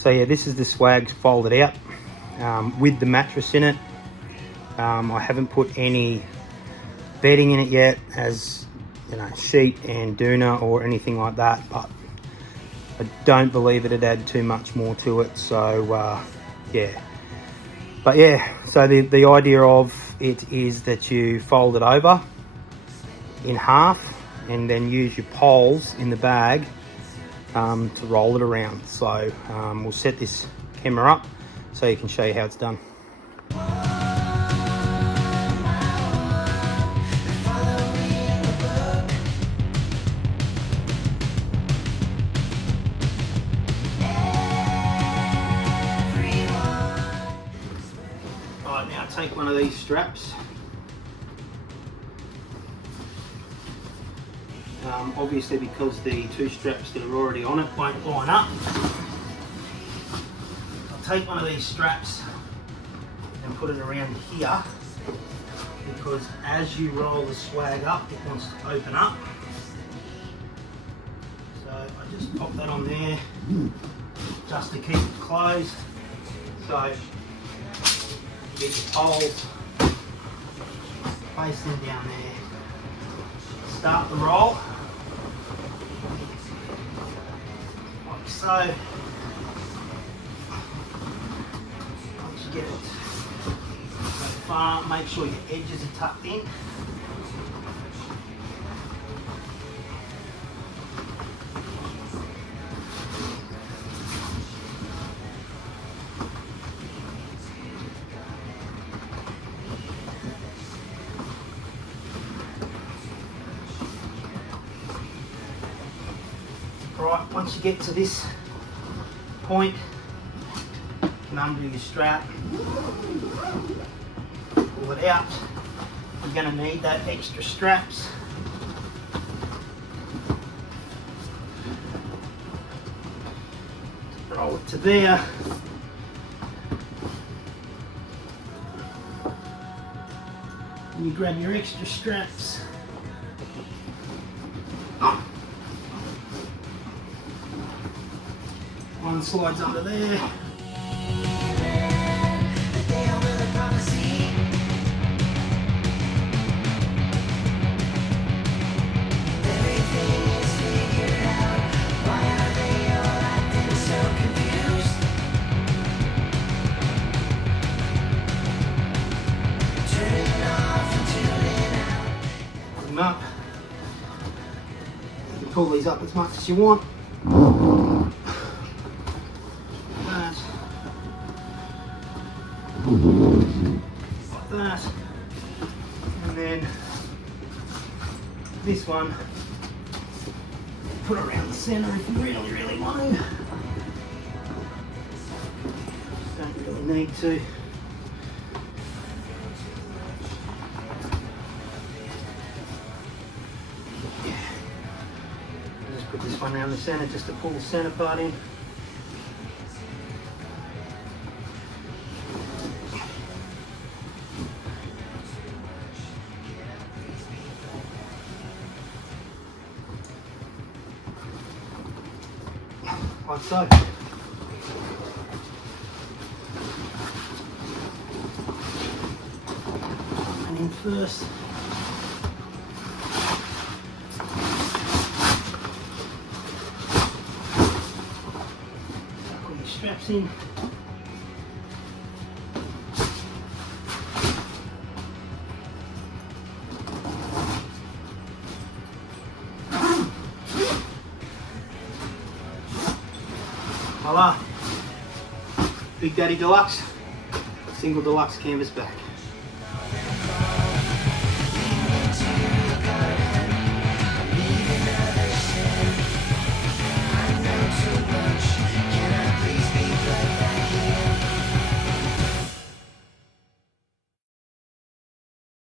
So yeah, this is the swag folded out with the mattress in it. I haven't put any bedding in it yet, as you know, sheet and doona or anything like that, but I don't believe it'd add too much more to it. So yeah, but yeah, so the idea of it is that you fold it over in half and then use your poles in the bag to roll it around. So we'll set this camera up so you can show you how it's done. Right, now take one of these straps. Obviously, because the two straps that are already on it won't line up, I'll take one of these straps and put it around here, because as you roll the swag up, it wants to open up. So I just pop that on there just to keep it closed. So get your poles, place them down there, start the roll, like so. Once you get it so far, make sure your edges are tucked in. Right, once you get to this point, you can undo your strap, pull it out. You're going to need that extra straps. Roll it to there. And you grab your extra straps. One slides under there. Put them up. You can pull these up as much as you want. Like that, and then this one, put it around the centre if you really want to. Don't really need to. Yeah. I'll just put this one around the centre just to pull the centre part in. Like so. And in first. Put your straps in. Voila, Big Daddy Deluxe, single deluxe canvas back.